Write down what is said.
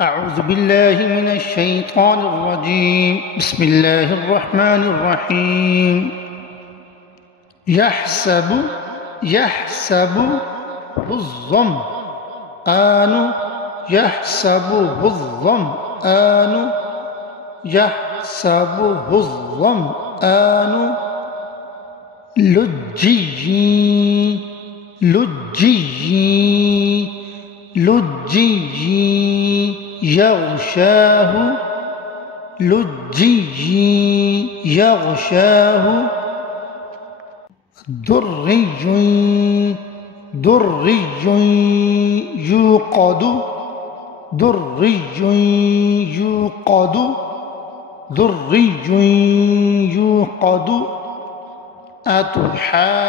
أعوذ بالله من الشيطان الرجيم. بسم الله الرحمن الرحيم. يحسب الظمآن يحسبه الظمآن لجي يغشاه دري يوقد أتحاجوني